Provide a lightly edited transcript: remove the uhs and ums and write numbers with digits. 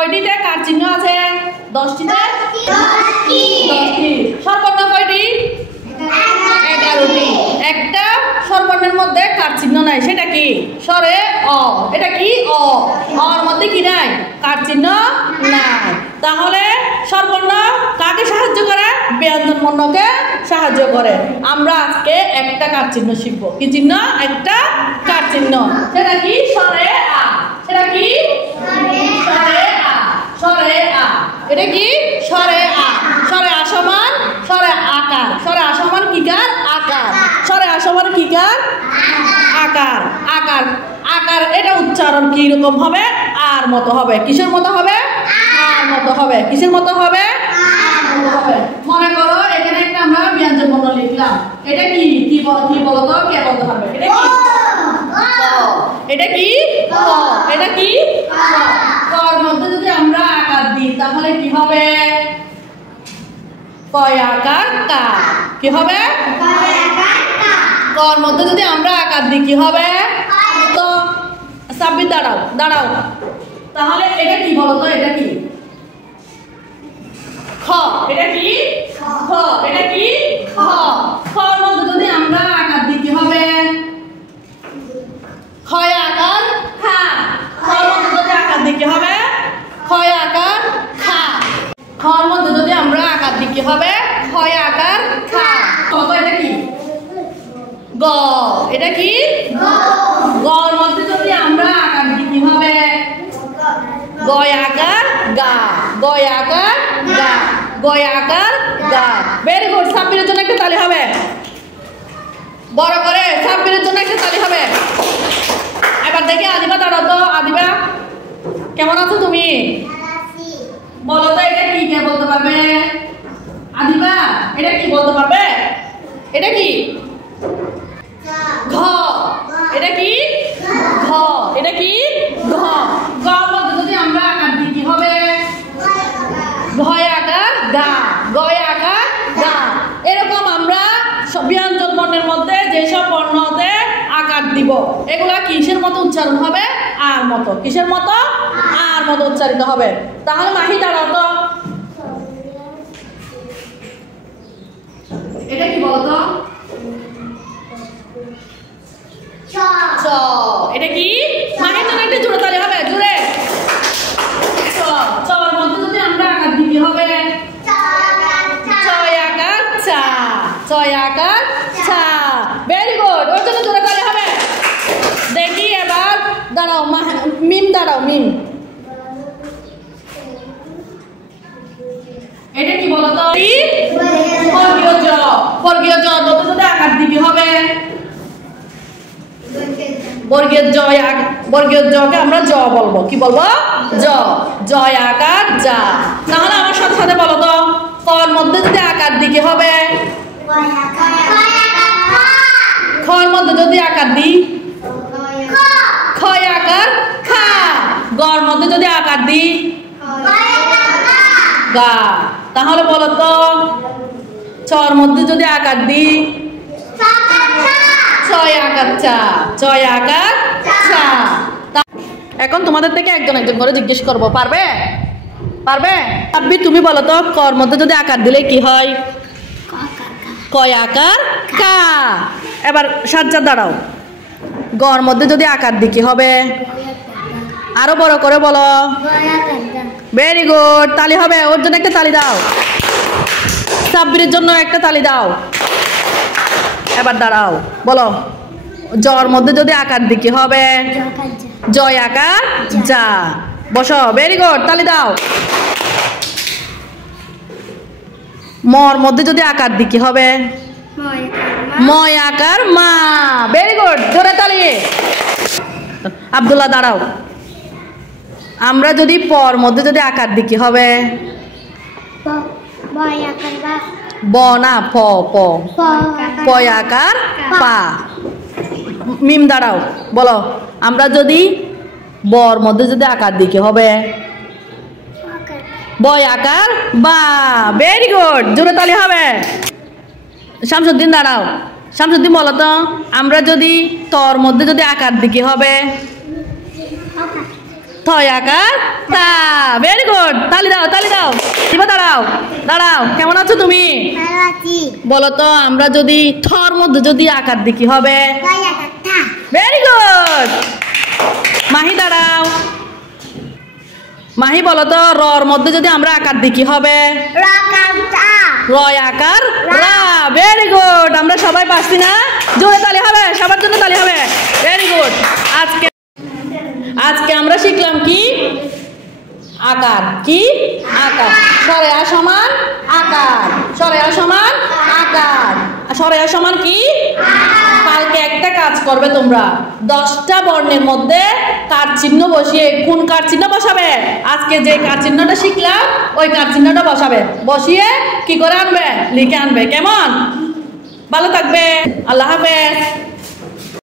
কয়টিতে কার চিহ্ন আছে? 10টিতে 10টি। স্বরবর্ণ কয়টি? 11টি। একটা স্বরবর্ণের মধ্যে কার চিহ্ন নাই, সেটা কি? স্বরে অ। এটা কি? অ। অর মধ্যে কি নাই? কার চিহ্ন নাই। তাহলে স্বরবর্ণ কাকে সাহায্য করে? ব্যঞ্জন বর্ণকে সাহায্য করে। আমরা আজকে একটা কার চিহ্ন শিখবো। কি চিহ্ন? একটা কার চিহ্ন। সেটা কি? স্বরে আ। সেটা কি? স্বরে আ। স্বরে আ। এটা কি? স্বরে আ। স্বরে আ সমান স্বরে আকার। স্বরে আ সমান কি কার? আকার। স্বরে আ সমান কি কার? আকার। আকার। আকার এটা উচ্চারণ কি রকম হবে? আর মতো হবে। কিসের মতো হবে? আর মতো হবে। কিসের মতো হবে? আর মতো হবে। মনে করো এখানে একটা আমরা ব্যঞ্জন বর্ণ লিখলাম। এটা কি? কি বলো তো? কে বলতে পারবে? এটা কি? এটা কি? এটা কি? কর মধ্যে যদি আমরা আকার দিই তাহলে কি হবে? কয় আকার কা। কি হবে? কর মধ্যে যদি আমরা আকার দিই কি হবে? তো সাব্বির দাঁড়াও দাঁড়াও। তাহলে এটা কি বলো তো? এটা কি? খ। এটা কি? খ। এটা কি? খ। খর মধ্যে যদি আমরা আকার দিই কি হবে? ক্ষয় আকার খা। খর মধ্যে যদি আকার দিই কি হবে? ক্ষয় আকার খা। খর মধ্যে যদি আমরা আকার দিই কি হবে? ক্ষয় আকার খা। কত? এটা কি? গ। এটা কি? গর মধ্যে যদি আমরা আকার দিই কি হবে? গয় আকার গা। গয় আকার গা। গয় আকার গা। Very good. সাব্বিরের জন্য একটা তালি হবে। বড় করে সাব্বিরের জন্য একটা তালি হবে। এবার দেখি আদিবা দাঁড়াও তো। আদিবা কেমন আছো তুমি? বলো তো এটা কি? কে বলতে পারবে? আদিবা এটা কি বলতে পারবে? এটা কি? ঘ। এটা কি? ঘ। এটা কি? ঘ। গর মধ্যে যদি আমরা আকার দিই কি হবে? ঘয় আকার গা। গয় আকার গা। এরকম আমরা ব্যঞ্জন বর্ণের মধ্যে যেসব বর্ণতে আকার দিব এগুলা কিসের মতো উচ্চারণ হবে? আর মতো। কিসের মতো? আর মতো উচ্চারিত হবে। তাহলে মাহি দাঁড়াও তো। এটা কি বলতো? চ। এটা কি? মাহির জন্য একটা জোরে তালি হবে। জোরে। চ। চর মধ্যে যদি আমরা আকার দিই কি হবে? চয় আকার চা। চয় আকার চা। Very good. ওর জন্য জোরে তালি হবে। দেখি এবার দাঁড়াও মিম দাঁড়াও। মিম এটা কি বলতো? বর্গীয় জ। বর্গীয় জ মধ্যে যদি আকার দিই কি হবে? বর্গীয় জ। বর্গীয় জকে আমরা জ বলবো। কি বলবো? জ। জয় আকার যা। তাহলে আমার সাথে সাথে বলো তো। কর মধ্যে যদি আকার দিই কি হবে? খর মধ্যে যদি আকার দিই ক্ষয় আকার খা। গর মধ্যে যদি আকার দিই গা। তাহলে বলো তো চর মধ্যে যদি আকার দিই ছয় আকার চা। ছয় আকার চা। এখন তোমাদের থেকে একজন একজন করে জিজ্ঞেস করবো। পারবে? পারবে? আব্বি তুমি বলো তো কর মধ্যে যদি আকার দিলে কি হয়? কয় আকার কা। এবার সাজ্জাদ দাঁড়াও। গর মধ্যে যদি আকার দিই কি হবে? আরো বড় করে বলো। Very good. তালি হবে। ওর জন্য একটা তালি দাও। সাব্বিরের জন্য একটা তালি দাও। এবার দাঁড়াও বলো। জর মধ্যে যদি আকার দিই কি হবে? জয় আকার যা। বসো। Very good. তালি দাও। মর মধ্যে যদি আকার দিই কি হবে? ময় আকার মা। Very good. জোরে তালি। আব্দুল্লাহ দাঁড়াও। আমরা যদি পর মধ্যে যদি আকার দিই কি হবে? ব না প। প। পয় আকার পা। মিম দাঁড়াও বলো। আমরা যদি বর মধ্যে যদি আকার দিই কি হবে? বয় আকার বা। Very good. জোরে তালি হবে। শামসুদ্দিন দাঁড়াও। শামসুদ্দিন বলো তো আমরা যদি তর মধ্যে যদি আকার দিই কি হবে? থয় আকার তা। ভেরি গুড, তালি দাও তালি দাও। এবার দাঁড়াও দাঁড়াও, কেমন আছো তুমি? বলো তো, আমরা যদি থর মধ্যে যদি আকার দিই কি হবে? Very good. মাহি দাঁড়াও। মাহি বলো তো, রর মধ্যে যদি আমরা আকার দিই কি হবে? রয় আকার রা। ভেরি গুড, আমরা সবাই পারছি না? জোরে তালি হবে, সবার জন্য তালি হবে। Very good. আজকে আমরা শিখলাম কি? আকার। কি? আকার। সরে আ সমান আকার, সরে আ সমান আকার, সরে আ সমান কি? কালকে একটা কাজ করবে তোমরা, 10টা বর্ণের মধ্যে কার চিহ্ন বসিয়ে, কোন কার চিহ্ন বসাবে? আজকে যে কার চিহ্নটা শিখলাম ওই কার চিহ্নটা বসাবে, বসিয়ে কি করে আনবে? লিখে আনবে। কেমন? ভালো থাকবে। আল্লাহ হাফেজ।